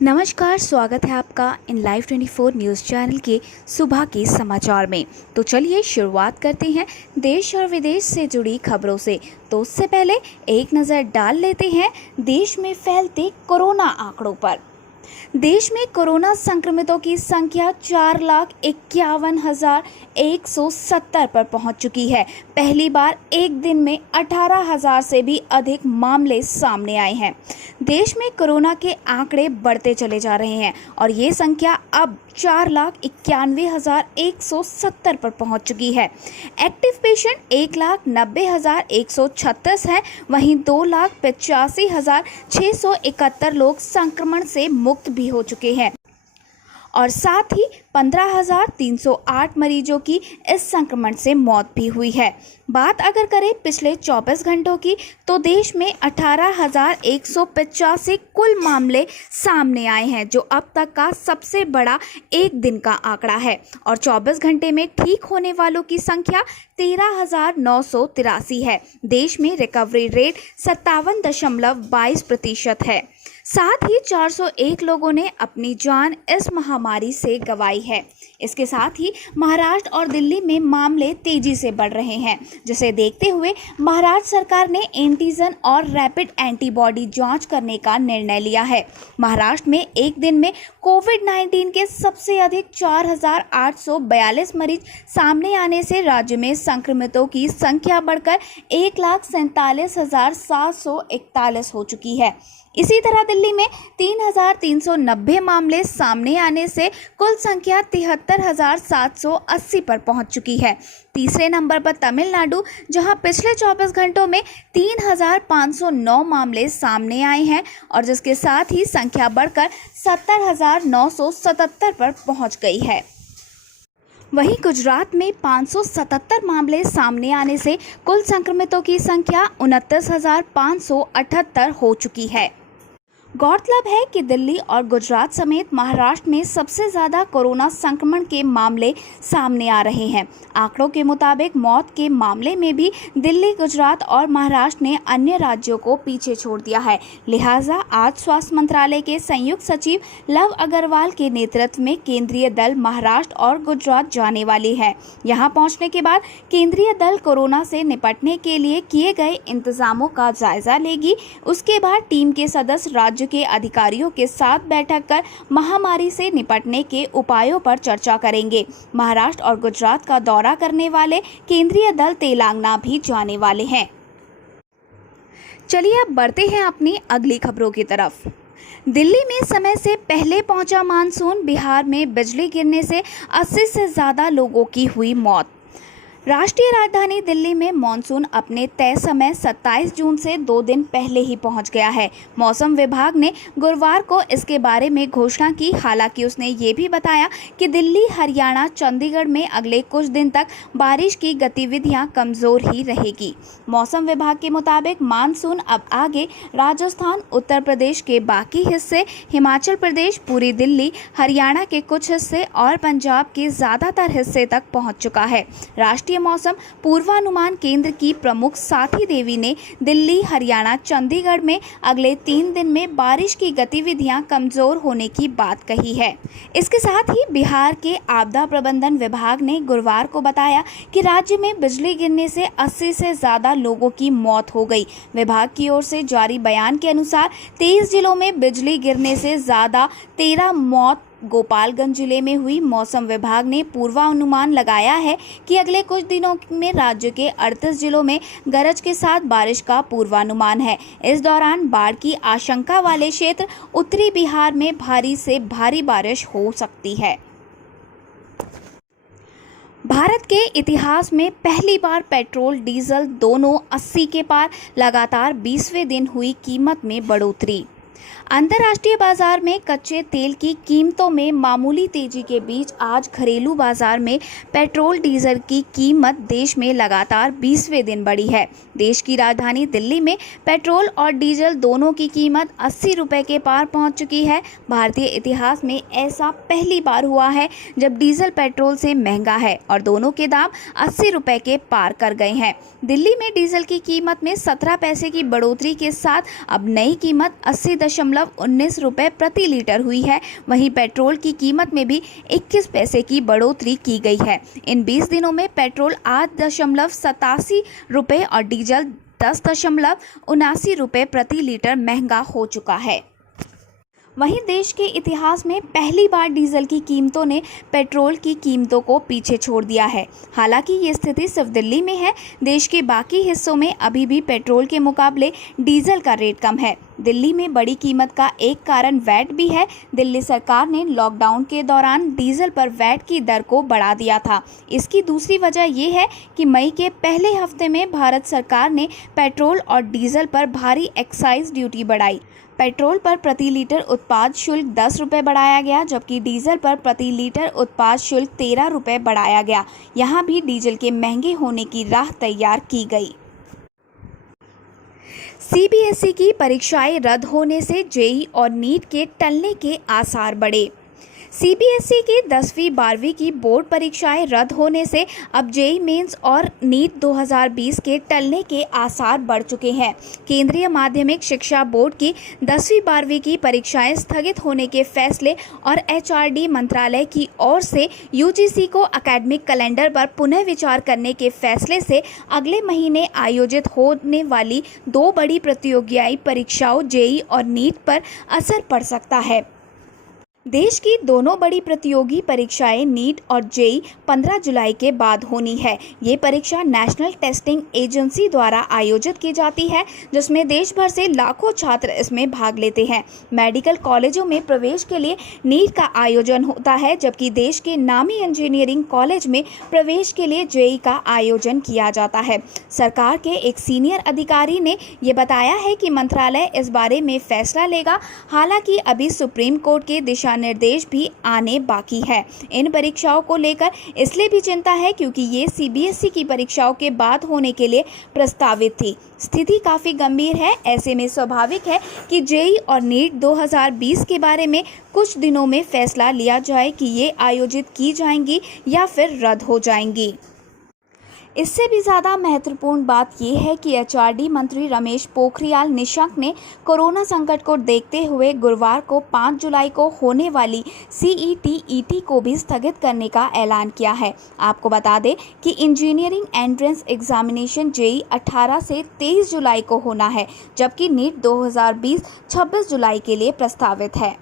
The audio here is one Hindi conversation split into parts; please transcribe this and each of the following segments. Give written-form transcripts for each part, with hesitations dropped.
नमस्कार, स्वागत है आपका इन लाइव 24 न्यूज़ चैनल के सुबह के समाचार में। तो चलिए शुरुआत करते हैं देश और विदेश से जुड़ी खबरों से। तो उससे पहले एक नज़र डाल लेते हैं देश में फैलते कोरोना आंकड़ों पर। देश में कोरोना संक्रमितों की संख्या 4,51,170 पर पहुंच चुकी है। पहली बार एक दिन में 18,000 से भी अधिक मामले सामने आए हैं। देश में कोरोना के आंकड़े बढ़ते चले जा रहे हैं और ये संख्या अब 4,91,170 पर पहुंच चुकी है। एक्टिव पेशेंट 1,90,136 हैं, वहीं 2,85,671 लोग संक्रमण से मुक्त भी हो चुके हैं और साथ ही 15,308 मरीजों की इस संक्रमण से मौत भी हुई है। बात अगर करें पिछले 24 घंटों की, तो देश में 18,185 कुल मामले सामने आए हैं, जो अब तक का सबसे बड़ा एक दिन का आंकड़ा है। और 24 घंटे में ठीक होने वालों की संख्या 13,983 है। देश में रिकवरी रेट 57.22% है। साथ ही 401 लोगों ने अपनी जान इस महामारी से गंवाई है। इसके साथ ही महाराष्ट्र और दिल्ली में मामले तेजी से बढ़ रहे हैं, जिसे देखते हुए महाराष्ट्र सरकार ने एंटीजन और रैपिड एंटीबॉडी जांच करने का निर्णय लिया है। महाराष्ट्र में एक दिन में कोविड-19 के सबसे अधिक 4,842 मरीज सामने आने से राज्य में संक्रमितों की संख्या बढ़कर 1,47,741 हो चुकी है। इसी तरह दिल्ली में 3,390 मामले सामने आने से कुल संख्या 73,780 पर पहुंच चुकी है। तीसरे नंबर पर तमिलनाडु, जहां पिछले 24 घंटों में 3,509 मामले सामने आए हैं और जिसके साथ ही संख्या बढ़कर 70,977 पर पहुंच गई है। वहीं गुजरात में 577 मामले सामने आने से कुल संक्रमितों की संख्या 29,578 हो चुकी है। गौरतलब है कि दिल्ली और गुजरात समेत महाराष्ट्र में सबसे ज़्यादा कोरोना संक्रमण के मामले सामने आ रहे हैं। आंकड़ों के मुताबिक मौत के मामले में भी दिल्ली, गुजरात और महाराष्ट्र ने अन्य राज्यों को पीछे छोड़ दिया है। लिहाजा आज स्वास्थ्य मंत्रालय के संयुक्त सचिव लव अग्रवाल के नेतृत्व में केंद्रीय दल महाराष्ट्र और गुजरात जाने वाली है। यहां पहुंचने के बाद केंद्रीय दल कोरोना से निपटने के लिए किए गए इंतजामों का जायजा लेगी। उसके बाद टीम के सदस्य राज्य के अधिकारियों के साथ बैठक कर महामारी से निपटने के उपायों पर चर्चा करेंगे। महाराष्ट्र और गुजरात का दौरा करने वाले केंद्रीय दल तेलंगाना भी जाने वाले हैं। चलिए अब बढ़ते हैं अपनी अगली खबरों की तरफ। दिल्ली में समय से पहले पहुंचा मानसून, बिहार में बिजली गिरने से 80 से ज़्यादा लोगों की हुई मौत। राष्ट्रीय राजधानी दिल्ली में मानसून अपने तय समय 27 जून से 2 दिन पहले ही पहुंच गया है। मौसम विभाग ने गुरुवार को इसके बारे में घोषणा की। हालांकि उसने ये भी बताया कि दिल्ली, हरियाणा, चंडीगढ़ में अगले कुछ दिन तक बारिश की गतिविधियां कमज़ोर ही रहेगी। मौसम विभाग के मुताबिक मानसून अब आगे राजस्थान, उत्तर प्रदेश के बाकी हिस्से, हिमाचल प्रदेश, पूरी दिल्ली, हरियाणा के कुछ हिस्से और पंजाब के ज़्यादातर हिस्से तक पहुँच चुका है। राष्ट्रीय मौसम पूर्वानुमान केंद्र की प्रमुख साथी देवी ने दिल्ली, हरियाणा, चंडीगढ़ में अगले 3 दिन में बारिश की गतिविधियां कमजोर होने की बात कही है। इसके साथ ही बिहार के आपदा प्रबंधन विभाग ने गुरुवार को बताया कि राज्य में बिजली गिरने से 80 से ज्यादा लोगों की मौत हो गई। विभाग की ओर से जारी बयान के अनुसार 23 जिलों में बिजली गिरने से ज्यादा 13 मौत गोपालगंज जिले में हुई। मौसम विभाग ने पूर्वानुमान लगाया है कि अगले कुछ दिनों में राज्य के 38 जिलों में गरज के साथ बारिश का पूर्वानुमान है। इस दौरान बाढ़ की आशंका वाले क्षेत्र उत्तरी बिहार में भारी से भारी बारिश हो सकती है। भारत के इतिहास में पहली बार पेट्रोल, डीजल दोनों 80 के पार, लगातार 20वें दिन हुई कीमत में बढ़ोतरी। अंतर्राष्ट्रीय बाजार में कच्चे तेल की कीमतों में मामूली तेजी के बीच आज घरेलू बाजार में पेट्रोल, डीजल की कीमत देश में लगातार 20वें दिन बढ़ी है। देश की राजधानी दिल्ली में पेट्रोल और डीजल दोनों की कीमत 80 रुपये के पार पहुंच चुकी है। भारतीय इतिहास में ऐसा पहली बार हुआ है जब डीजल पेट्रोल से महंगा है और दोनों के दाम 80 रुपये के पार कर गए हैं। दिल्ली में डीजल की कीमत में 17 पैसे की बढ़ोतरी के साथ अब नई कीमत 80.5 8.19 रुपये प्रति लीटर हुई है। वहीं पेट्रोल की कीमत में भी 21 पैसे की बढ़ोतरी की गई है। इन 20 दिनों में पेट्रोल 8.87 रुपये और डीजल 10.79 रुपये प्रति लीटर महंगा हो चुका है। वहीं देश के इतिहास में पहली बार डीजल की कीमतों ने पेट्रोल की कीमतों को पीछे छोड़ दिया है। हालांकि ये स्थिति सिर्फ दिल्ली में है, देश के बाकी हिस्सों में अभी भी पेट्रोल के मुकाबले डीजल का रेट कम है। दिल्ली में बड़ी कीमत का एक कारण वैट भी है। दिल्ली सरकार ने लॉकडाउन के दौरान डीजल पर वैट की दर को बढ़ा दिया था। इसकी दूसरी वजह यह है कि मई के पहले हफ्ते में भारत सरकार ने पेट्रोल और डीजल पर भारी एक्साइज ड्यूटी बढ़ाई। पेट्रोल पर प्रति लीटर उत्पाद शुल्क 10 रुपये बढ़ाया गया, जबकि डीजल पर प्रति लीटर उत्पाद शुल्क 13 रुपये बढ़ाया गया। यहाँ भी डीजल के महंगे होने की राह तैयार की गई। सीबीएसई की परीक्षाएं रद्द होने से जेईई और नीट के टलने के आसार बढ़े। सीबीएसई की 10वीं 12वीं की बोर्ड परीक्षाएं रद्द होने से अब जेईई मेंस और नीट 2020 के टलने के आसार बढ़ चुके हैं। केंद्रीय माध्यमिक शिक्षा बोर्ड की 10वीं 12वीं की परीक्षाएं स्थगित होने के फैसले और एचआरडी मंत्रालय की ओर से यूजीसी को एकेडमिक कैलेंडर पर पुनः विचार करने के फैसले से अगले महीने आयोजित होने वाली 2 बड़ी प्रतियोगियाई परीक्षाओं जेईई और नीट पर असर पड़ सकता है। देश की दोनों बड़ी प्रतियोगी परीक्षाएं नीट और जेईई 15 जुलाई के बाद होनी है। ये परीक्षा नेशनल टेस्टिंग एजेंसी द्वारा आयोजित की जाती है, जिसमें देश भर से लाखों छात्र इसमें भाग लेते हैं। मेडिकल कॉलेजों में प्रवेश के लिए नीट का आयोजन होता है, जबकि देश के नामी इंजीनियरिंग कॉलेज में प्रवेश के लिए जेईई का आयोजन किया जाता है। सरकार के एक सीनियर अधिकारी ने ये बताया है कि मंत्रालय इस बारे में फैसला लेगा। हालांकि अभी सुप्रीम कोर्ट के दिशा निर्देश भी आने बाकी है। इन परीक्षाओं को लेकर इसलिए भी चिंता है क्योंकि ये सीबीएसई की परीक्षाओं के बाद होने के लिए प्रस्तावित थी। स्थिति काफी गंभीर है। ऐसे में स्वाभाविक है कि जेईई और नीट 2020 के बारे में कुछ दिनों में फैसला लिया जाए कि ये आयोजित की जाएंगी या फिर रद्द हो जाएंगी। इससे भी ज़्यादा महत्वपूर्ण बात यह है कि एचआरडी मंत्री रमेश पोखरियाल निशंक ने कोरोना संकट को देखते हुए गुरुवार को 5 जुलाई को होने वाली सीईटी को भी स्थगित करने का ऐलान किया है। आपको बता दें कि इंजीनियरिंग एंट्रेंस एग्जामिनेशन जेईई 18 से 23 जुलाई को होना है, जबकि नीट 2020 26 जुलाई के लिए प्रस्तावित है।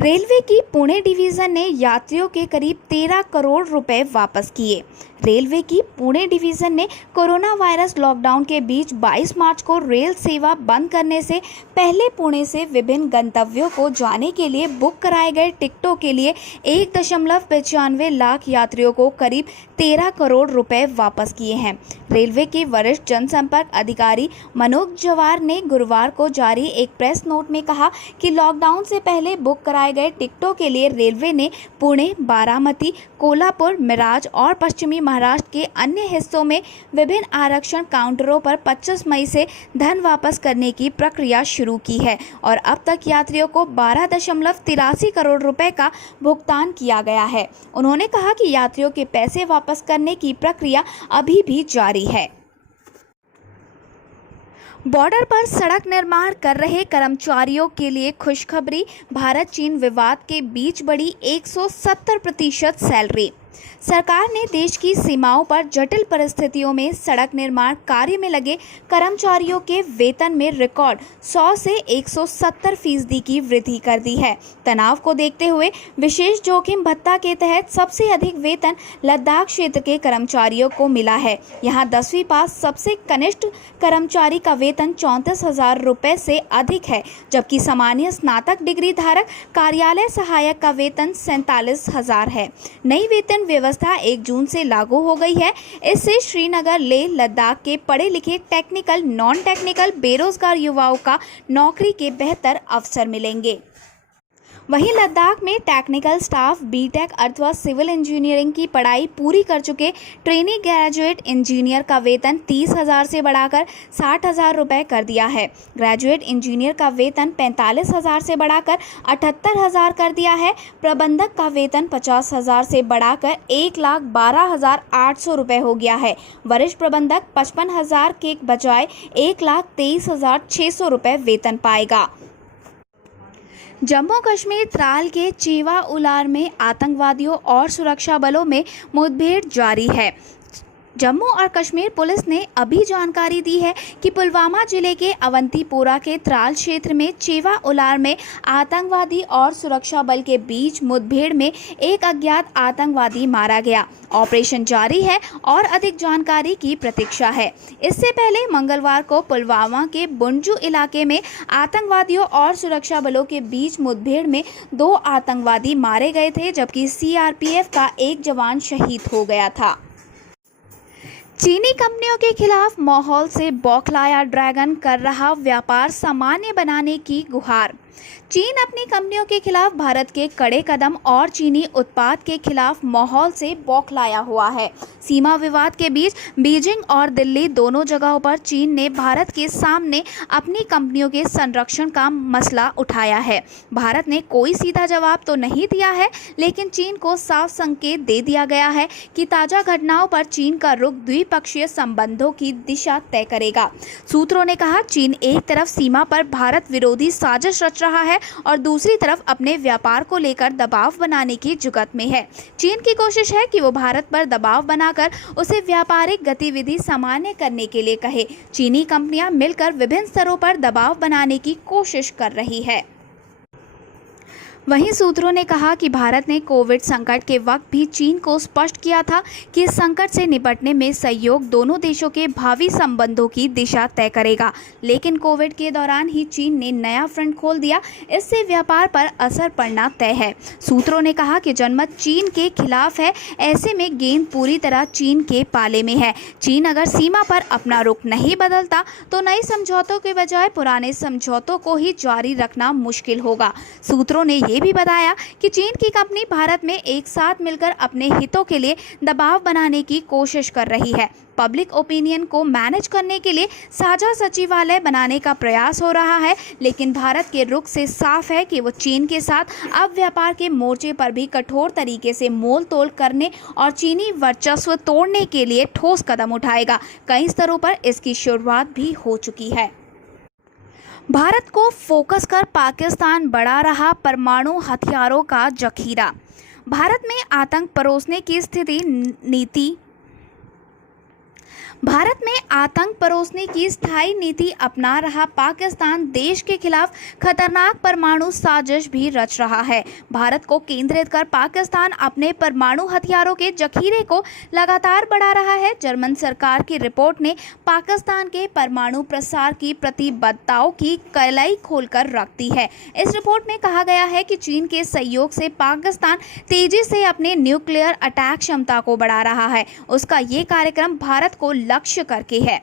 रेलवे की पुणे डिवीज़न ने यात्रियों के करीब 13 करोड़ रुपए वापस किए। रेलवे की पुणे डिवीज़न ने कोरोना वायरस लॉकडाउन के बीच 22 मार्च को रेल सेवा बंद करने से पहले पुणे से विभिन्न गंतव्यों को जाने के लिए बुक कराए गए टिकटों के लिए 1.95 लाख यात्रियों को करीब 13 करोड़ रुपए वापस किए हैं। रेलवे के वरिष्ठ जनसंपर्क अधिकारी मनोज जवार ने गुरुवार को जारी एक प्रेस नोट में कहा कि लॉकडाउन से पहले बुक कराए गए टिकटों के लिए रेलवे ने पुणे, बारामती, कोल्हापुर, मिराज और पश्चिमी महाराष्ट्र के अन्य हिस्सों में विभिन्न आरक्षण काउंटरों पर 25 मई से धन वापस करने की प्रक्रिया शुरू की है और अब तक यात्रियों को 12.83 करोड़ रुपए का भुगतान किया गया है। उन्होंने कहा कि यात्रियों के पैसे वापस करने की प्रक्रिया अभी भी जारी है। बॉर्डर पर सड़क निर्माण कर रहे कर्मचारियों के लिए खुशखबरी। भारत चीन विवाद के बीच बढ़ी 170% सैलरी। सरकार ने देश की सीमाओं पर जटिल परिस्थितियों में सड़क निर्माण कार्य में लगे कर्मचारियों के वेतन में रिकॉर्ड 100 से 170% की वृद्धि कर दी है। तनाव को देखते हुए विशेष जोखिम भत्ता के तहत सबसे अधिक वेतन लद्दाख क्षेत्र के कर्मचारियों को मिला है। यहाँ 10वीं पास सबसे कनिष्ठ कर्मचारी का वेतन 34,000 रुपये से अधिक है, जबकि सामान्य स्नातक डिग्री धारक कार्यालय सहायक का वेतन 47,000 है। नई वेतन व्यवस्था 1 जून से लागू हो गई है। इससे श्रीनगर, लेह लद्दाख के पढ़े लिखे टेक्निकल, नॉन टेक्निकल बेरोजगार युवाओं का नौकरी के बेहतर अवसर मिलेंगे। वहीं लद्दाख में टेक्निकल स्टाफ बीटेक अथवा सिविल इंजीनियरिंग की पढ़ाई पूरी कर चुके ट्रेनी ग्रेजुएट इंजीनियर का वेतन 30,000 से बढ़ाकर 60,000 रुपये कर दिया है। ग्रेजुएट इंजीनियर का वेतन 45,000 से बढ़ाकर 78,000 कर दिया है। प्रबंधक का वेतन 50,000 से बढ़ाकर 1,12,800 रुपये हो गया है। वरिष्ठ प्रबंधक 55,000 के बजाय 1,23,600 रुपये वेतन पाएगा। जम्मू कश्मीर त्राल के चेवा उलार में आतंकवादियों और सुरक्षा बलों में मुठभेड़ जारी है। जम्मू और कश्मीर पुलिस ने अभी जानकारी दी है कि पुलवामा जिले के अवंतीपोरा के त्राल क्षेत्र में चेवा उलार में आतंकवादी और सुरक्षा बल के बीच मुठभेड़ में एक अज्ञात आतंकवादी मारा गया। ऑपरेशन जारी है और अधिक जानकारी की प्रतीक्षा है। इससे पहले मंगलवार को पुलवामा के बुंजू इलाके में आतंकवादियों और सुरक्षा बलों के बीच मुठभेड़ में 2 आतंकवादी मारे गए थे, जबकि सीआरपीएफ का एक जवान शहीद हो गया था। चीनी कंपनियों के खिलाफ माहौल से बौखलाया ड्रैगन, कर रहा व्यापार सामान्य बनाने की गुहार। चीन अपनी कंपनियों के खिलाफ भारत के कड़े कदम और चीनी उत्पाद के खिलाफ माहौल से बौखलाया हुआ है। सीमा विवाद के बीच बीजिंग और दिल्ली दोनों जगहों पर चीन ने भारत के सामने अपनी कंपनियों के संरक्षण का मसला उठाया है। भारत ने कोई सीधा जवाब तो नहीं दिया है, लेकिन चीन को साफ संकेत दे दिया गया है कि ताज़ा घटनाओं पर चीन का रुख द्विपक्षीय संबंधों की दिशा तय करेगा। सूत्रों ने कहा, चीन एक तरफ सीमा पर भारत विरोधी साजिश रच रहा है और दूसरी तरफ अपने व्यापार को लेकर दबाव बनाने की जुगत में है। चीन की कोशिश है कि वो भारत पर दबाव बनाकर उसे व्यापारिक गतिविधि सामान्य करने के लिए कहे। चीनी कंपनियां मिलकर विभिन्न स्तरों पर दबाव बनाने की कोशिश कर रही है। वहीं सूत्रों ने कहा कि भारत ने कोविड संकट के वक्त भी चीन को स्पष्ट किया था कि इस संकट से निपटने में सहयोग दोनों देशों के भावी संबंधों की दिशा तय करेगा। लेकिन कोविड के दौरान ही चीन ने नया फ्रंट खोल दिया, इससे व्यापार पर असर पड़ना तय है। सूत्रों ने कहा कि जनमत चीन के खिलाफ है, ऐसे में गेंद पूरी तरह चीन के पाले में है। चीन अगर सीमा पर अपना रुख नहीं बदलता तो नए समझौतों के बजाय पुराने समझौतों को ही जारी रखना मुश्किल होगा। सूत्रों ने ये भी बताया कि चीन की कंपनी भारत में एक साथ मिलकर अपने हितों के लिए दबाव बनाने की कोशिश कर रही है। पब्लिक ओपिनियन को मैनेज करने के लिए साझा सचिवालय बनाने का प्रयास हो रहा है, लेकिन भारत के रुख से साफ है कि वो चीन के साथ अब व्यापार के मोर्चे पर भी कठोर तरीके से मोल तोल करने और चीनी वर्चस्व तोड़ने के लिए ठोस कदम उठाएगा। कई स्तरों पर इसकी शुरुआत भी हो चुकी है। भारत को फोकस कर पाकिस्तान बढ़ा रहा परमाणु हथियारों का जखीरा। भारत में आतंक परोसने की स्थायी नीति अपना रहा पाकिस्तान देश के खिलाफ खतरनाक परमाणु साजिश भी रच रहा है। भारत को केंद्रित कर पाकिस्तान अपने परमाणु हथियारों के जखीरे को लगातार बढ़ा रहा है। जर्मन सरकार की रिपोर्ट ने पाकिस्तान के परमाणु प्रसार की प्रतिबद्धताओं की कलाई खोलकर रख दी है। इस रिपोर्ट में कहा गया है कि चीन के सहयोग से पाकिस्तान तेजी से अपने न्यूक्लियर अटैक क्षमता को बढ़ा रहा है। उसका ये कार्यक्रम भारत को लक्ष्य करके है।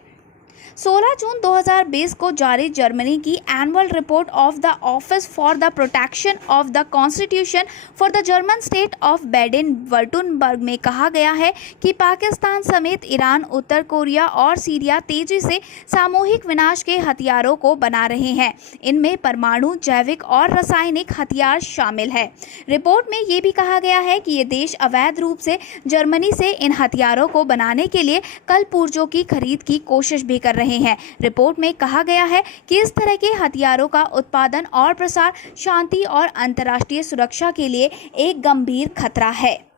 16 जून 2020 को जारी जर्मनी की annual report of the office for the protection of the constitution for the German state of Baden Wurttemberg में कहा गया है कि पाकिस्तान समेत ईरान, उत्तर कोरिया और सीरिया तेजी से सामूहिक विनाश के हथियारों को बना रहे हैं। इनमें परमाणु, जैविक और रासायनिक हथियार शामिल है। रिपोर्ट में ये भी कहा गया है कि ये देश अवैध रूप से जर्मनी से इन हथियारों को बनाने के लिए कल पुर्जों की खरीद की कोशिश भी कर रहे हैं। रिपोर्ट में कहा गया है कि इस तरह के हथियारों का उत्पादन और प्रसार शांति और अंतर्राष्ट्रीय सुरक्षा के लिए एक गंभीर खतरा है।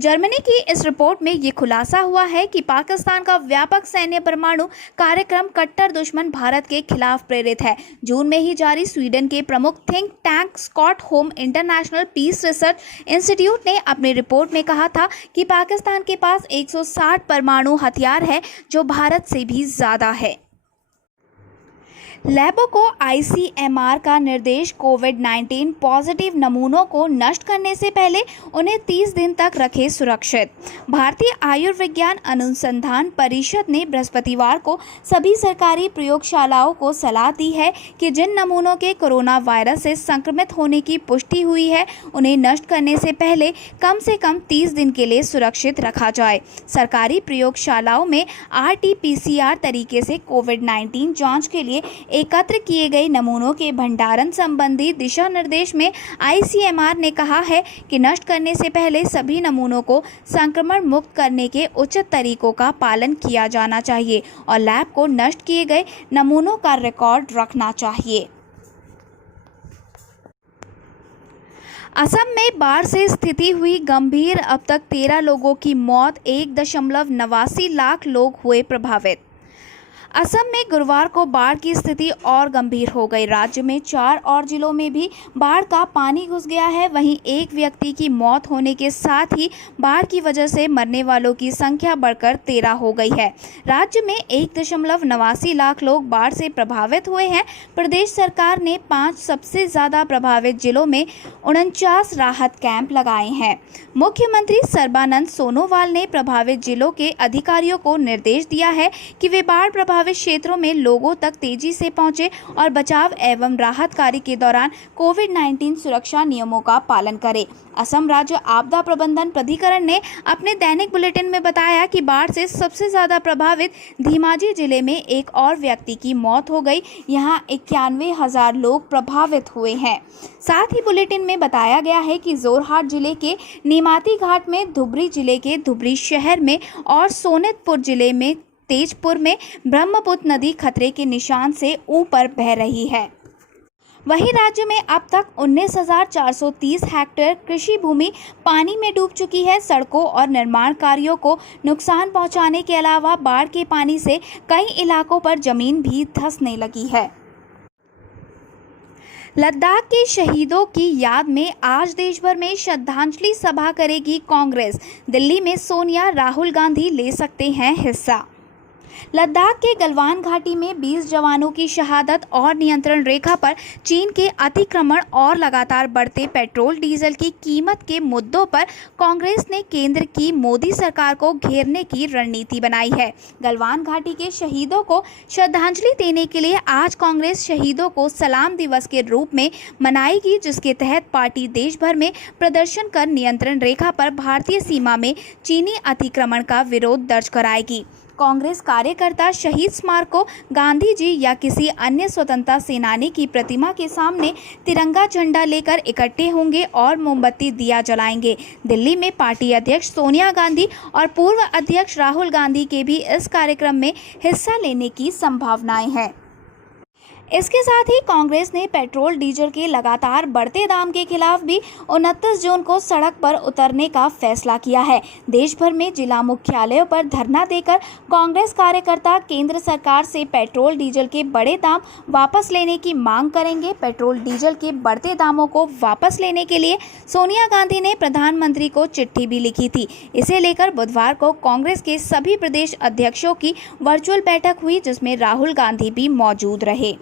जर्मनी की इस रिपोर्ट में ये खुलासा हुआ है कि पाकिस्तान का व्यापक सैन्य परमाणु कार्यक्रम कट्टर दुश्मन भारत के खिलाफ प्रेरित है। जून में ही जारी स्वीडन के प्रमुख think tank Stockholm International Peace Research Institute ने अपनी रिपोर्ट में कहा था कि पाकिस्तान के पास 160 परमाणु हथियार है, जो भारत से भी ज़्यादा है। लैबों को आईसीएमआर का निर्देश, कोविड-19 पॉजिटिव नमूनों को नष्ट करने से पहले उन्हें 30 दिन तक रखें सुरक्षित। भारतीय आयुर्विज्ञान अनुसंधान परिषद ने बृहस्पतिवार को सभी सरकारी प्रयोगशालाओं को सलाह दी है कि जिन नमूनों के कोरोना वायरस से संक्रमित होने की पुष्टि हुई है, उन्हें नष्ट करने से कम 30 दिन के लिए सुरक्षित रखा जाए। सरकारी प्रयोगशालाओं में RT-PCR तरीके से कोविड-19 जांच के लिए एकत्र किए गए नमूनों के भंडारण संबंधी दिशा निर्देश में आईसीएमआर ने कहा है कि नष्ट करने से पहले सभी नमूनों को संक्रमण मुक्त करने के उचित तरीकों का पालन किया जाना चाहिए और लैब को नष्ट किए गए नमूनों का रिकॉर्ड रखना चाहिए। असम में बाढ़ से स्थिति हुई गंभीर, अब तक 13 लोगों की मौत, 1.89 लाख लोग हुए प्रभावित। असम में गुरुवार को बाढ़ की स्थिति और गंभीर हो गई। राज्य में 4 और जिलों में भी बाढ़ का पानी घुस गया है। वहीं एक व्यक्ति की मौत होने के साथ ही बाढ़ की वजह से मरने वालों की संख्या बढ़कर 13 हो गई है। राज्य में 1.89 लाख लोग बाढ़ से प्रभावित हुए हैं। प्रदेश सरकार ने 5 सबसे ज़्यादा प्रभावित जिलों में 49 राहत कैंप लगाए हैं। मुख्यमंत्री सर्बानंद सोनोवाल ने प्रभावित जिलों के अधिकारियों को निर्देश दिया है कि वे बाढ़ प्रभावित क्षेत्रों में लोगों तक तेजी से पहुंचे और बचाव एवं राहत कार्य के दौरान कोविड-19 सुरक्षा नियमों का पालन करें। असम राज्य आपदा प्रबंधन प्राधिकरण ने अपने दैनिक बुलेटिन में बताया कि बाढ़ से सबसे ज्यादा प्रभावित धीमाजी जिले में एक और व्यक्ति की मौत हो गई। यहां 91,000 लोग प्रभावित हुए हैं। साथ ही बुलेटिन में बताया गया है कि जोरहाट जिले के नीमाती घाट में, धुबरी जिले के धुबरी शहर में और सोनितपुर जिले में तेजपुर में ब्रह्मपुत्र नदी खतरे के निशान से ऊपर बह रही है। वहीं राज्य में अब तक 19,430 हेक्टेयर कृषि भूमि पानी में डूब चुकी है। सड़कों और निर्माण कार्यों को नुकसान पहुंचाने के अलावा बाढ़ के पानी से कई इलाकों पर जमीन भी धंसने लगी है। लद्दाख के शहीदों की याद में आज देश भर में श्रद्धांजलि सभा करेगी कांग्रेस। दिल्ली में सोनिया, राहुल गांधी ले सकते हैं हिस्सा। लद्दाख के गलवान घाटी में 20 जवानों की शहादत और नियंत्रण रेखा पर चीन के अतिक्रमण और लगातार बढ़ते पेट्रोल डीजल की कीमत के मुद्दों पर कांग्रेस ने केंद्र की मोदी सरकार को घेरने की रणनीति बनाई है। गलवान घाटी के शहीदों को श्रद्धांजलि देने के लिए आज कांग्रेस शहीदों को सलाम दिवस के रूप में मनाएगी, जिसके तहत पार्टी देश भर में प्रदर्शन कर नियंत्रण रेखा पर भारतीय सीमा में चीनी अतिक्रमण का विरोध दर्ज कराएगी। कांग्रेस कार्यकर्ता शहीद स्मारकों, गांधी जी या किसी अन्य स्वतंत्रता सेनानी की प्रतिमा के सामने तिरंगा झंडा लेकर इकट्ठे होंगे और मोमबत्ती दिया जलाएंगे। दिल्ली में पार्टी अध्यक्ष सोनिया गांधी और पूर्व अध्यक्ष राहुल गांधी के भी इस कार्यक्रम में हिस्सा लेने की संभावनाएं हैं। इसके साथ ही कांग्रेस ने पेट्रोल डीजल के लगातार बढ़ते दाम के खिलाफ भी 29 जून को सड़क पर उतरने का फैसला किया है। देश भर में जिला मुख्यालयों पर धरना देकर कांग्रेस कार्यकर्ता केंद्र सरकार से पेट्रोल डीजल के बढ़े दाम वापस लेने की मांग करेंगे। पेट्रोल डीजल के बढ़ते दामों को वापस लेने के लिए सोनिया गांधी ने प्रधानमंत्री को चिट्ठी भी लिखी थी। इसे लेकर बुधवार को कांग्रेस के सभी प्रदेश अध्यक्षों की वर्चुअल बैठक हुई, जिसमें राहुल गांधी भी मौजूद रहे।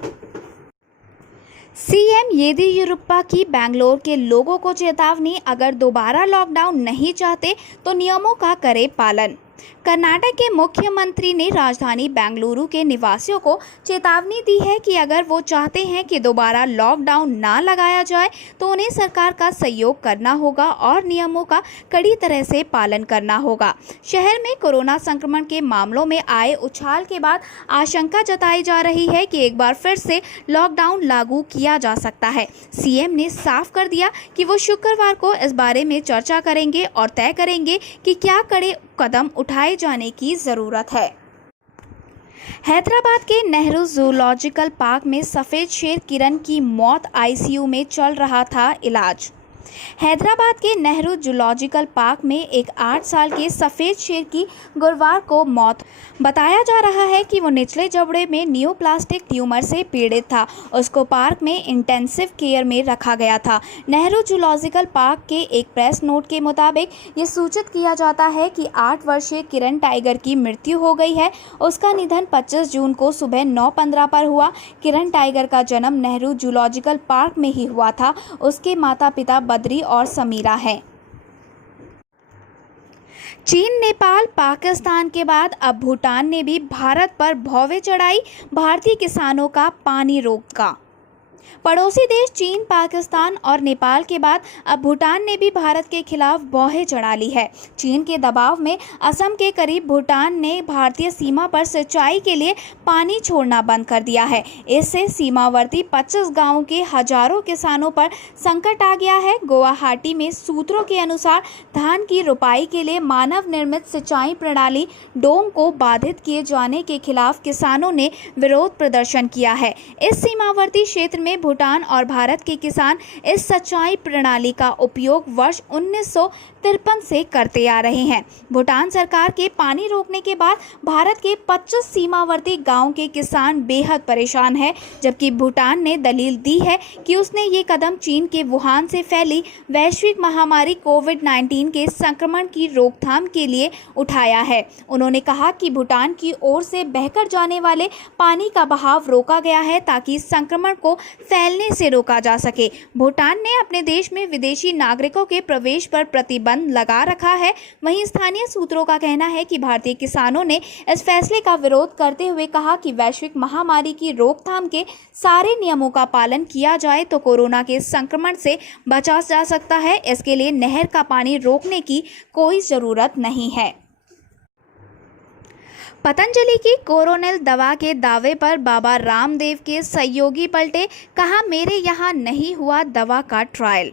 सीएम येदियुरप्पा की बेंगलोर के लोगों को चेतावनी, अगर दोबारा लॉकडाउन नहीं चाहते तो नियमों का करें पालन। कर्नाटक के मुख्यमंत्री ने राजधानी बेंगलुरु के निवासियों को चेतावनी दी है कि अगर वो चाहते हैं कि दोबारा लॉकडाउन ना लगाया जाए तो उन्हें सरकार का सहयोग करना होगा और नियमों का कड़ी तरह से पालन करना होगा। शहर में कोरोना संक्रमण के मामलों में आए उछाल के बाद आशंका जताई जा रही है कि एक बार फिर से लॉकडाउन लागू किया जा सकता है। सीएम ने साफ कर दिया कि वो शुक्रवार को इस बारे में चर्चा करेंगे और तय करेंगे कि क्या कड़े कदम उठाए जाने की जरूरत है। हैदराबाद के नेहरू जूलॉजिकल पार्क में सफेद शेर किरण की मौत, आईसीयू में चल रहा था इलाज। हैदराबाद के नेहरू जूलॉजिकल पार्क में एक 8 साल के सफ़ेद शेर की गुरुवार को मौत। बताया जा रहा है कि वो निचले जबड़े में नियोप्लास्टिक ट्यूमर से पीड़ित था। उसको पार्क में इंटेंसिव केयर में रखा गया था। नेहरू जूलॉजिकल पार्क के एक प्रेस नोट के मुताबिक ये सूचित किया जाता है कि 8 वर्षीय किरण टाइगर की मृत्यु हो गई है। उसका निधन 25 जून को सुबह 9:15 पर हुआ। किरण टाइगर का जन्म नेहरू जूलॉजिकल पार्क में ही हुआ था। उसके माता पिता बद्री और समीरा है। चीन, नेपाल, पाकिस्तान के बाद अब भूटान ने भी भारत पर भौवें चढ़ाई। भारतीय किसानों का पानी रोका। पड़ोसी देश चीन, पाकिस्तान और नेपाल के बाद अब भूटान ने भी भारत के खिलाफ भौहें चढ़ा ली है। चीन के दबाव में असम के करीब भूटान ने भारतीय सीमा पर सिंचाई के लिए पानी छोड़ना बंद कर दिया है। इससे सीमावर्ती 25 गांवों के हजारों किसानों पर संकट आ गया है। गुवाहाटी में सूत्रों के अनुसार धान की रुपाई के लिए मानव निर्मित सिंचाई प्रणाली डोम को बाधित किए जाने के खिलाफ किसानों ने विरोध प्रदर्शन किया है। इस सीमावर्ती क्षेत्र में भूटान और भारत के किसान इस सिंचाई प्रणाली का उपयोग वर्ष 1953 से करते आ रहे हैं। भूटान सरकार के पानी रोकने के बाद भारत के 25 सीमावर्ती गांव के किसान बेहद परेशान हैं, जबकि भूटान ने दलील दी है कि उसने ये कदम चीन के वुहान से फैली वैश्विक महामारी कोविड-19 के संक्रमण की रोकथाम के लिए उठाया है। उन्होंने कहा कि भूटान की ओर से बहकर जाने वाले पानी का बहाव रोका गया है ताकि संक्रमण को फैलने से रोका जा सके। भूटान ने अपने देश में विदेशी नागरिकों के प्रवेश पर प्रतिबंध लगा रखा है। वहीं स्थानीय सूत्रों का कहना है कि भारतीय किसानों ने इस फैसले का विरोध करते हुए कहा कि वैश्विक महामारी की रोकथाम के सारे नियमों का पालन किया जाए तो कोरोना के संक्रमण से बचा जा सकता है। इसके लिए नहर का पानी रोकने की कोई जरूरत नहीं है। पतंजलि की कोरोनिल दवा के दावे पर बाबा रामदेव के सहयोगी पलटे, कहा मेरे यहाँ नहीं हुआ दवा का ट्रायल।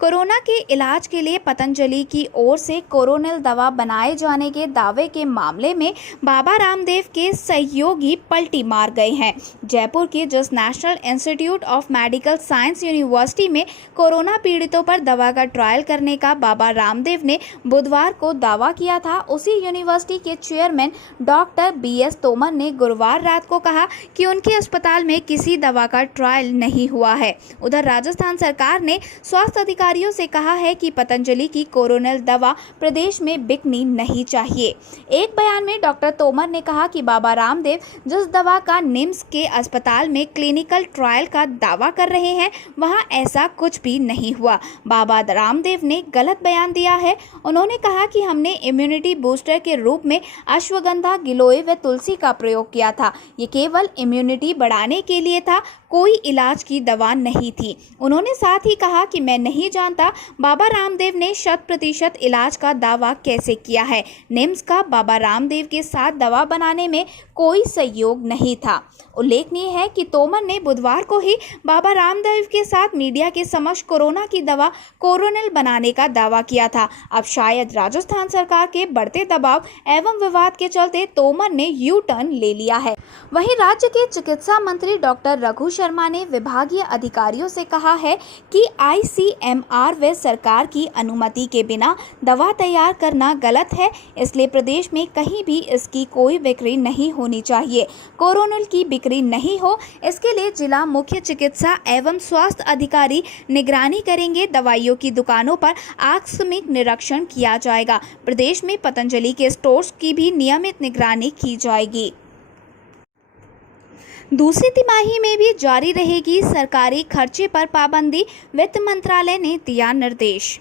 कोरोना के इलाज के लिए पतंजलि की ओर से कोरोनिल दवा बनाए जाने के दावे के मामले में बाबा रामदेव के सहयोगी पलटी मार गए हैं। जयपुर के जिस national institute of medical science university में कोरोना पीड़ितों पर दवा का ट्रायल करने का बाबा रामदेव ने बुधवार को दावा किया था, उसी यूनिवर्सिटी के चेयरमैन डॉक्टर BS तोमर ने गुरुवार रात को कहा कि उनके अस्पताल में किसी दवा का ट्रायल नहीं हुआ है। उधर राजस्थान सरकार ने स्वास्थ्य अधिकारियों से कहा है कि पतंजलि की कोरोनिल दवा प्रदेश में बिकनी नहीं चाहिए। एक बयान में डॉक्टर तोमर ने कहा कि बाबा रामदेव जिस दवा का निम्स के अस्पताल में क्लिनिकल ट्रायल का दावा कर रहे हैं वहां ऐसा कुछ भी नहीं हुआ। बाबा रामदेव ने गलत बयान दिया है। उन्होंने कहा कि हमने इम्यूनिटी बूस्टर के रूप में अश्वगंधा, गिलोय व तुलसी का प्रयोग किया था। ये केवल इम्यूनिटी बढ़ाने के लिए था, कोई इलाज की दवा नहीं थी। उन्होंने साथ ही कहा कि मैं नहीं जानता बाबा रामदेव ने 100% इलाज का दावा कैसे किया है। निम्स का बाबा रामदेव के साथ दवा बनाने में कोई सहयोग नहीं था। उल्लेखनीय है कि तोमर ने बुधवार को ही बाबा रामदेव के साथ मीडिया के समक्ष कोरोना की दवा कोरोनिल बनाने का दावा किया था। अब शायद राजस्थान सरकार के बढ़ते दबाव एवं विवाद के चलते तोमर ने यू टर्न ले लिया है। वहीं राज्य के चिकित्सा मंत्री डॉक्टर रघु शर्मा ने विभागीय अधिकारियों से कहा है कि ICMR व सरकार की अनुमति के बिना दवा तैयार करना गलत है, इसलिए प्रदेश में कहीं भी इसकी कोई बिक्री नहीं होनी चाहिए। कोरोनिल की बिक्री नहीं हो, इसके लिए जिला मुख्य चिकित्सा एवं स्वास्थ्य अधिकारी निगरानी करेंगे। दवाइयों की दुकानों पर आकस्मिक निरीक्षण किया जाएगा। प्रदेश में पतंजलि के स्टोर्स की भी नियमित निगरानी की जाएगी। दूसरी तिमाही में भी जारी रहेगी सरकारी खर्चे पर पाबंदी, वित्त मंत्रालय ने दिया निर्देश।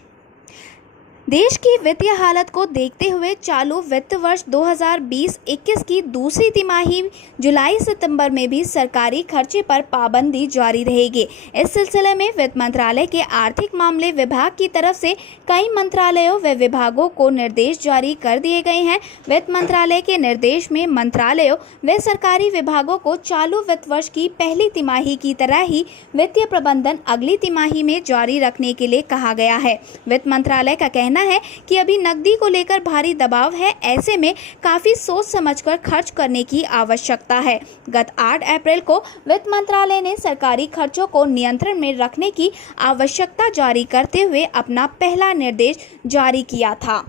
देश की वित्तीय हालत को देखते हुए चालू वित्त वर्ष 2020-21 की दूसरी तिमाही जुलाई-सितंबर में भी सरकारी खर्चे पर पाबंदी जारी रहेगी। इस सिलसिले में वित्त मंत्रालय के आर्थिक मामले विभाग की तरफ से कई मंत्रालयों व विभागों को निर्देश जारी कर दिए गए हैं। वित्त मंत्रालय के निर्देश में मंत्रालयों व सरकारी विभागों को चालू वित्त वर्ष की पहली तिमाही की तरह ही वित्तीय प्रबंधन अगली तिमाही में जारी रखने के लिए कहा गया है। वित्त मंत्रालय का कहना है कि अभी नकदी को लेकर भारी दबाव है, ऐसे में काफी सोच समझकर खर्च करने की आवश्यकता है। गत 8 अप्रैल को वित्त मंत्रालय ने सरकारी खर्चों को नियंत्रण में रखने की आवश्यकता जारी करते हुए अपना पहला निर्देश जारी किया था।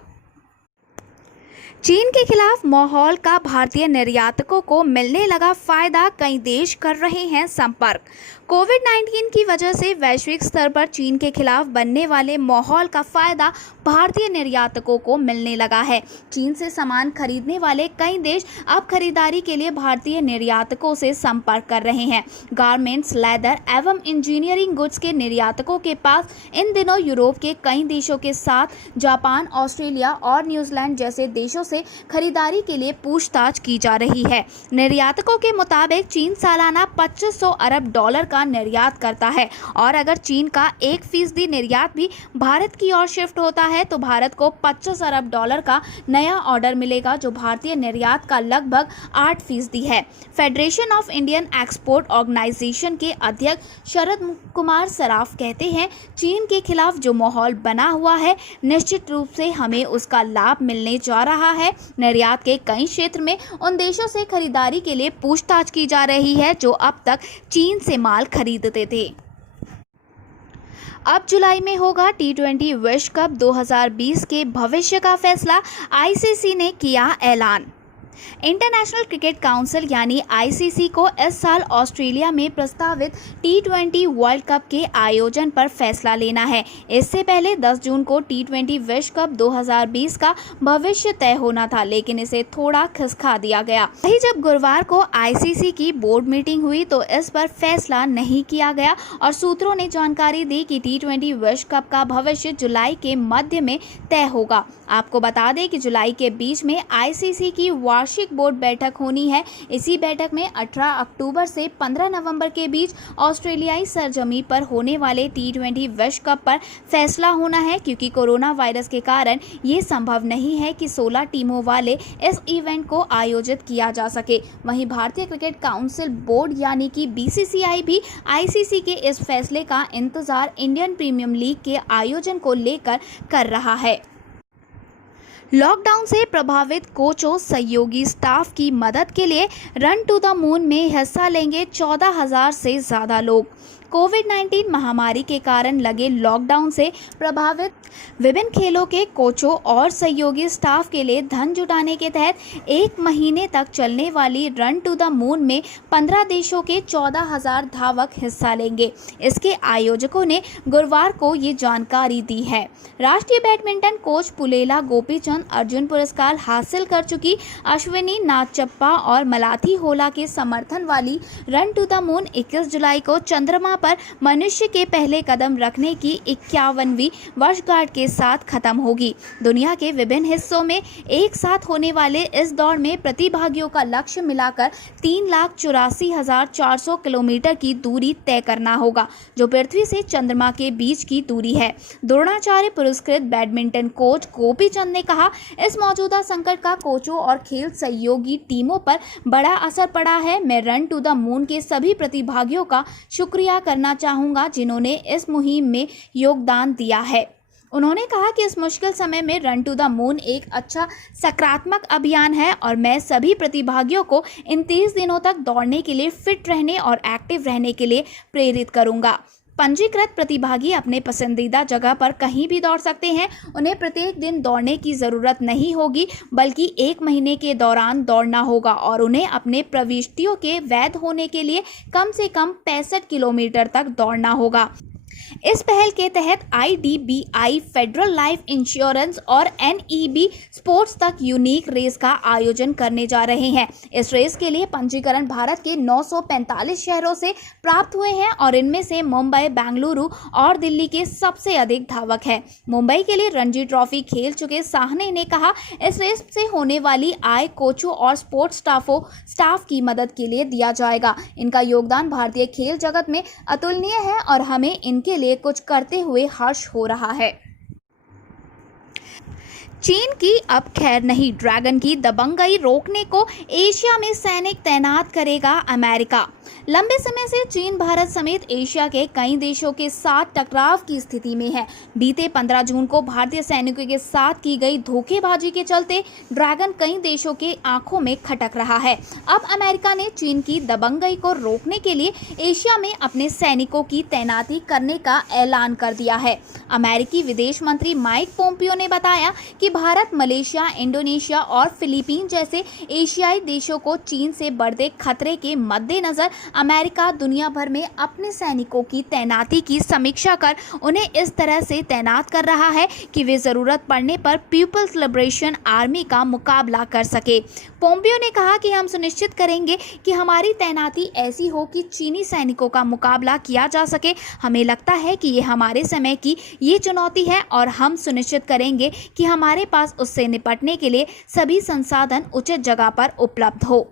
चीन के खिलाफ माहौल का भारतीय निर्यातकों को मिलने लगा फायदा, कई देश कर रहे हैं संपर्क। कोविड-19 की वजह से वैश्विक स्तर पर चीन के खिलाफ बनने वाले माहौल का फायदा भारतीय निर्यातकों को मिलने लगा है। चीन से सामान खरीदने वाले कई देश अब खरीदारी के लिए भारतीय निर्यातकों से संपर्क कर रहे हैं। गारमेंट्स, लेदर एवं इंजीनियरिंग गुड्स के निर्यातकों के पास इन दिनों यूरोप के कई देशों के साथ जापान, ऑस्ट्रेलिया और न्यूजीलैंड जैसे देशों से खरीदारी के लिए पूछताछ की जा रही है। निर्यातकों के मुताबिक चीन सालाना $2500 अरब का निर्यात करता है और अगर चीन का 1% निर्यात भी भारत की ओर शिफ्ट होता है तो भारत को $25 अरब का नया ऑर्डर मिलेगा, जो भारतीय निर्यात का लगभग 8% है। Federation of Indian Export Organisation के अध्यक्ष शरद कुमार सराफ कहते हैं, चीन के खिलाफ जो माहौल बना हुआ है निश्चित रूप से हमें उसका लाभ मिलने जा रहा है। निर्यात के कई क्षेत्र में उन देशों से खरीदारी के लिए पूछताछ की जा रही है जो अब तक चीन से माल खरीदते थे। अब जुलाई में होगा T20 विश्व कप 2020 के भविष्य का फैसला, आईसीसी ने किया ऐलान। इंटरनेशनल क्रिकेट काउंसिल यानी आईसीसी को इस साल ऑस्ट्रेलिया में प्रस्तावित T20 वर्ल्ड कप के आयोजन पर फैसला लेना है। इससे पहले 10 जून को T20 विश्व कप 2020 का भविष्य तय होना था, लेकिन इसे थोड़ा खिसका दिया गया। वहीं जब गुरुवार को आईसीसी की बोर्ड मीटिंग हुई तो इस पर फैसला नहीं किया गया और सूत्रों ने जानकारी दी कि T20 विश्व कप का भविष्य जुलाई के मध्य में तय होगा। आपको बता दें कि जुलाई के बीच में आईसीसी की वार्षिक बोर्ड बैठक होनी है। इसी बैठक में 18 अक्टूबर से 15 नवंबर के बीच ऑस्ट्रेलियाई सरजमी पर होने वाले T20 विश्व कप पर फैसला होना है, क्योंकि कोरोना वायरस के कारण ये संभव नहीं है कि 16 टीमों वाले इस इवेंट को आयोजित किया जा सके। वहीं भारतीय क्रिकेट काउंसिल बोर्ड यानी कि बीसीसीआई भी आईसीसी के इस फैसले का इंतजार इंडियन प्रीमियर लीग के आयोजन को लेकर कर रहा है। लॉकडाउन से प्रभावित कोचों, सहयोगी स्टाफ की मदद के लिए रन टू द मून में हिस्सा लेंगे 14,000 से ज़्यादा लोग। कोविड-19 महामारी के कारण लगे लॉकडाउन से प्रभावित विभिन्न खेलों के कोचों और सहयोगी स्टाफ के लिए धन जुटाने के तहत 1 महीने तक चलने वाली रन टू द मून में 15 देशों के 14,000 धावक हिस्सा लेंगे। इसके आयोजकों ने गुरुवार को ये जानकारी दी है। राष्ट्रीय बैडमिंटन कोच पुलेला गोपीचंद, अर्जुन पुरस्कार हासिल कर चुकी अश्विनी नागचप्पा और मलाथी होला के समर्थन वाली रन टू द मून 21 जुलाई को चंद्रमा पर मनुष्य के पहले कदम रखने की 51वीं वर्षगांठ के साथ खत्म होगी। दुनिया के विभिन्न हिस्सों में एक साथ होने वाले इस दौड़ में प्रतिभागियों का लक्ष्य मिलाकर 3,84,400 किलोमीटर की दूरी तय करना होगा, जो पृथ्वी से चंद्रमा के बीच की दूरी है। द्रोणाचार्य पुरस्कृत बैडमिंटन कोच गोपीचंद ने कहा, इस मौजूदा संकट का कोचों और खेल सहयोगी टीमों पर बड़ा असर पड़ा है। मैं रन टू द मून के सभी प्रतिभागियों का शुक्रिया करना चाहूंगा जिन्होंने इस मुहिम में योगदान दिया है। उन्होंने कहा कि इस मुश्किल समय में रन टू द मून एक अच्छा सकारात्मक अभियान है और मैं सभी प्रतिभागियों को इन 30 दिनों तक दौड़ने के लिए फिट रहने और एक्टिव रहने के लिए प्रेरित करूंगा। पंजीकृत प्रतिभागी अपने पसंदीदा जगह पर कहीं भी दौड़ सकते हैं। उन्हें प्रत्येक दिन दौड़ने की ज़रूरत नहीं होगी, बल्कि 1 महीने के दौरान दौड़ना होगा और उन्हें अपने प्रविष्टियों के वैध होने के लिए कम से कम 65 किलोमीटर तक दौड़ना होगा। इस पहल के तहत IDBI, फेडरल लाइफ इंश्योरेंस और NEB स्पोर्ट्स तक यूनिक रेस का आयोजन करने जा रहे हैं। इस रेस के लिए पंजीकरण भारत के 945 शहरों से प्राप्त हुए हैं और इनमें से मुंबई, बेंगलुरु और दिल्ली के सबसे अधिक धावक हैं। मुंबई के लिए रणजी ट्रॉफी खेल चुके साहनी ने कहा, इस रेस से होने वाली आय कोचों और स्पोर्ट्स स्टाफ की मदद के लिए दिया जाएगा। इनका योगदान भारतीय खेल जगत में अतुलनीय है और हमें इनके लिए कुछ करते हुए हर्ष हो रहा है। चीन की अब खैर नहीं, ड्रैगन की दबंगई रोकने को एशिया में सैनिक तैनात करेगा अमेरिका। लंबे समय से चीन भारत समेत एशिया के कई देशों के साथ टकराव की स्थिति में है। बीते 15 जून को भारतीय सैनिकों के साथ की गई धोखेबाजी के चलते ड्रैगन कई देशों के आंखों में खटक रहा है। अब अमेरिका ने चीन की दबंगई को रोकने के लिए एशिया में अपने सैनिकों की तैनाती करने का ऐलान कर दिया है। अमेरिकी विदेश मंत्री माइक पोम्पियो ने बताया कि भारत, मलेशिया, इंडोनेशिया और फिलीपीन जैसे एशियाई देशों को चीन से बढ़ते खतरे के मद्देनजर अमेरिका दुनिया भर में अपने सैनिकों की तैनाती की समीक्षा कर उन्हें इस तरह से तैनात कर रहा है कि वे जरूरत पड़ने पर पीपल्स लिबरेशन आर्मी का मुकाबला कर सके। पोम्पियो ने कहा कि हम सुनिश्चित करेंगे कि हमारी तैनाती ऐसी हो कि चीनी सैनिकों का मुकाबला किया जा सके। हमें लगता है कि ये हमारे समय की ये चुनौती है और हम सुनिश्चित करेंगे कि हमारे पास उससे निपटने के लिए सभी संसाधन उचित जगह पर उपलब्ध हो।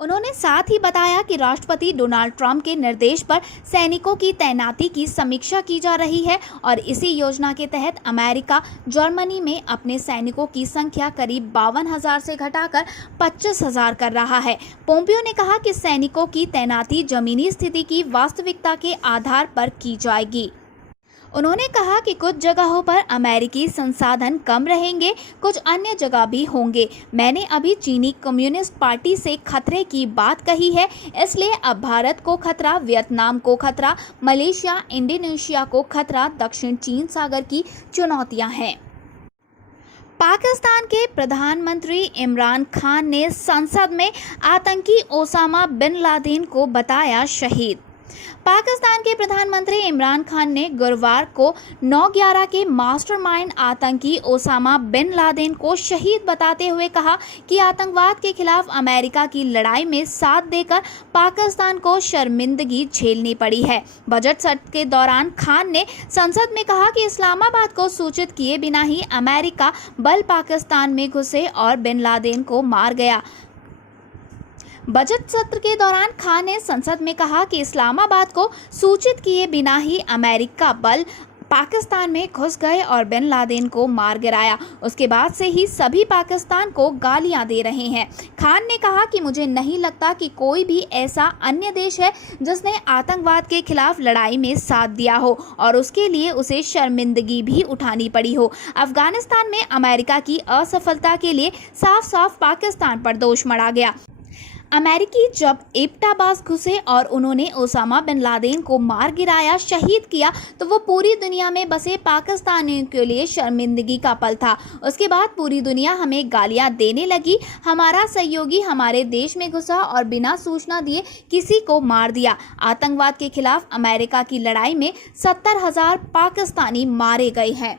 उन्होंने साथ ही बताया कि राष्ट्रपति डोनाल्ड ट्रंप के निर्देश पर सैनिकों की तैनाती की समीक्षा की जा रही है और इसी योजना के तहत अमेरिका जर्मनी में अपने सैनिकों की संख्या करीब 52,000 से घटाकर 25,000 कर रहा है। पोम्पियो ने कहा कि सैनिकों की तैनाती जमीनी स्थिति की वास्तविकता के आधार पर की जाएगी। उन्होंने कहा कि कुछ जगहों पर अमेरिकी संसाधन कम रहेंगे, कुछ अन्य जगह भी होंगे। मैंने अभी चीनी कम्युनिस्ट पार्टी से खतरे की बात कही है, इसलिए अब भारत को खतरा, वियतनाम को खतरा, मलेशिया, इंडोनेशिया को खतरा, दक्षिण चीन सागर की चुनौतियां हैं। पाकिस्तान के प्रधानमंत्री इमरान खान ने संसद में आतंकी ओसामा बिन लादेन को बताया शहीद। पाकिस्तान के प्रधानमंत्री इमरान खान ने गुरुवार को 9/11 के मास्टरमाइंड आतंकी ओसामा बिन लादेन को शहीद बताते हुए कहा कि आतंकवाद के खिलाफ अमेरिका की लड़ाई में साथ देकर पाकिस्तान को शर्मिंदगी झेलनी पड़ी है। बजट सत्र के दौरान खान ने संसद में कहा कि इस्लामाबाद को सूचित किए बिना ही अमेरिका बल पाकिस्तान में घुसे और बिन लादेन को मार गया। बजट सत्र के दौरान खान ने संसद में कहा कि इस्लामाबाद को सूचित किए बिना ही अमेरिका बल पाकिस्तान में घुस गए और बिन लादेन को मार गिराया। उसके बाद से ही सभी पाकिस्तान को गालियां दे रहे हैं। खान ने कहा कि मुझे नहीं लगता कि कोई भी ऐसा अन्य देश है जिसने आतंकवाद के खिलाफ लड़ाई में साथ दिया हो और उसके लिए उसे शर्मिंदगी भी उठानी पड़ी हो। अफगानिस्तान में अमेरिका की असफलता के लिए साफ साफ पाकिस्तान पर दोष मढ़ा गया। अमेरिकी जब एबटाबाद घुसे और उन्होंने ओसामा बिन लादेन को मार गिराया, शहीद किया, तो वो पूरी दुनिया में बसे पाकिस्तानियों के लिए शर्मिंदगी का पल था। उसके बाद पूरी दुनिया हमें गालियां देने लगी। हमारा सहयोगी हमारे देश में घुसा और बिना सूचना दिए किसी को मार दिया। आतंकवाद के खिलाफ अमेरिका की लड़ाई में 70,000 पाकिस्तानी मारे गए हैं।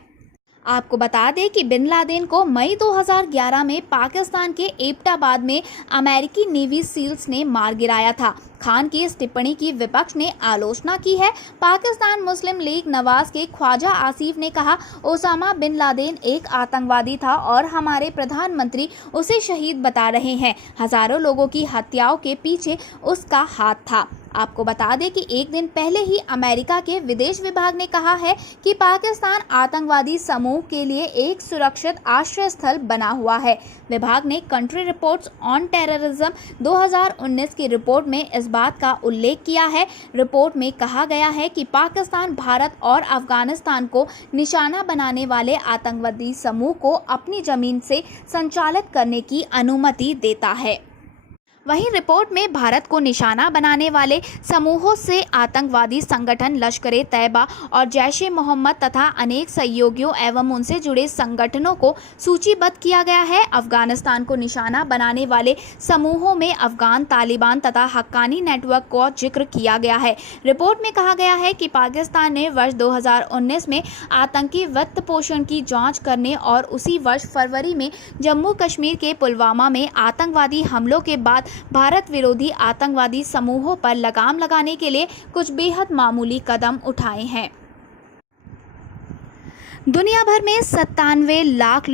आपको बता दें कि बिन लादेन को मई 2011 में पाकिस्तान के एबटाबाद में अमेरिकी नेवी सील्स ने मार गिराया था। खान की इस टिप्पणी की विपक्ष ने आलोचना की है। पाकिस्तान मुस्लिम लीग नवाज के ख्वाजा आसिफ ने कहा, ओसामा बिन लादेन एक आतंकवादी था और हमारे प्रधानमंत्री उसे शहीद बता रहे हैं। हजारों लोगों की हत्याओं के पीछे उसका हाथ था। आपको बता दें कि एक दिन पहले ही अमेरिका के विदेश विभाग ने कहा है कि पाकिस्तान आतंकवादी समूह के लिए एक सुरक्षित आश्रय स्थल बना हुआ है। विभाग ने कंट्री रिपोर्ट्स ऑन टेररिज्म 2019 की रिपोर्ट में इस बात का उल्लेख किया है। रिपोर्ट में कहा गया है कि पाकिस्तान भारत और अफगानिस्तान को निशाना बनाने वाले आतंकवादी समूह को अपनी जमीन से संचालित करने की अनुमति देता है। वहीं रिपोर्ट में भारत को निशाना बनाने वाले समूहों से आतंकवादी संगठन लश्कर-ए-तैयबा और जैश-ए-मोहम्मद तथा अनेक सहयोगियों एवं उनसे जुड़े संगठनों को सूचीबद्ध किया गया है। अफगानिस्तान को निशाना बनाने वाले समूहों में अफगान तालिबान तथा हक्कानी नेटवर्क को जिक्र किया गया है। रिपोर्ट में कहा गया है कि पाकिस्तान ने वर्ष 2019 में आतंकी वित्त पोषण की जाँच करने और उसी वर्ष फरवरी में जम्मू कश्मीर के पुलवामा में आतंकवादी हमलों के बाद भारत विरोधी आतंकवादी समूहों पर लगाम लगाने के लिए कुछ बेहद मामूली कदम उठाए हैं। दुनिया भर में 97 लाख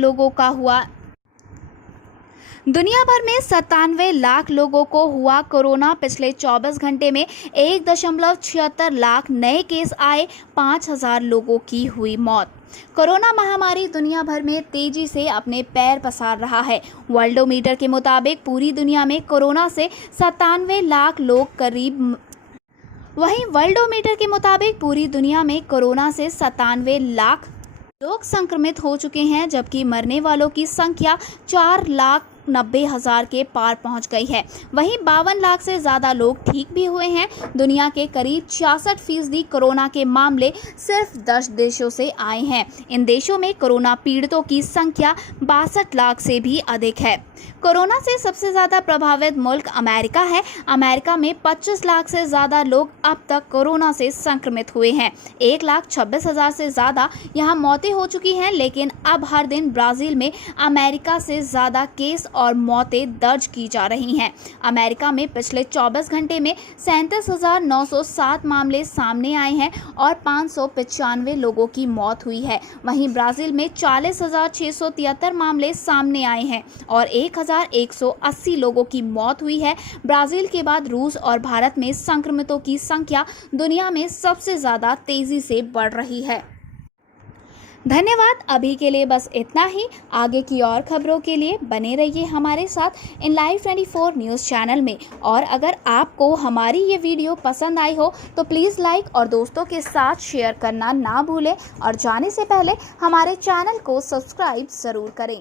लोगों को हुआ कोरोना। पिछले 24 घंटे में 1.76 लाख नए केस आए, 5,000 लोगों की हुई मौत। कोरोना महामारी दुनिया भर में तेजी से अपने पैर पसार रहा है। वर्ल्डोमीटर के मुताबिक पूरी दुनिया में कोरोना से 97 लाख लोग संक्रमित हो चुके हैं, जबकि मरने वालों की संख्या 4,90,000 के पार पहुंच गई है। वहीं 52 लाख से ज़्यादा लोग ठीक भी हुए हैं। दुनिया के करीब 66% कोरोना के मामले सिर्फ 10 देशों से आए हैं। इन देशों में कोरोना पीड़ितों की संख्या 62 लाख से भी अधिक है। कोरोना से सबसे ज़्यादा प्रभावित मुल्क अमेरिका है। अमेरिका में 25 लाख से ज़्यादा लोग अब तक कोरोना से संक्रमित हुए हैं। 1,26,000 से ज़्यादा यहाँ मौतें हो चुकी हैं, लेकिन अब हर दिन ब्राज़ील में अमेरिका से ज़्यादा केस और मौतें दर्ज की जा रही हैं। अमेरिका में पिछले 24 घंटे में 37,907 मामले सामने आए हैं और 595 लोगों की मौत हुई है। वहीं ब्राज़ील में 40,673 मामले सामने आए हैं और 1,180 लोगों की मौत हुई है। ब्राज़ील के बाद रूस और भारत में संक्रमितों की संख्या दुनिया में सबसे ज़्यादा तेज़ी से बढ़ रही है। धन्यवाद। अभी के लिए बस इतना ही। आगे की और खबरों के लिए बने रहिए हमारे साथ इन लाइव 24 न्यूज़ चैनल में। और अगर आपको हमारी ये वीडियो पसंद आई हो तो प्लीज़ लाइक और दोस्तों के साथ शेयर करना ना भूलें और जाने से पहले हमारे चैनल को सब्सक्राइब ज़रूर करें।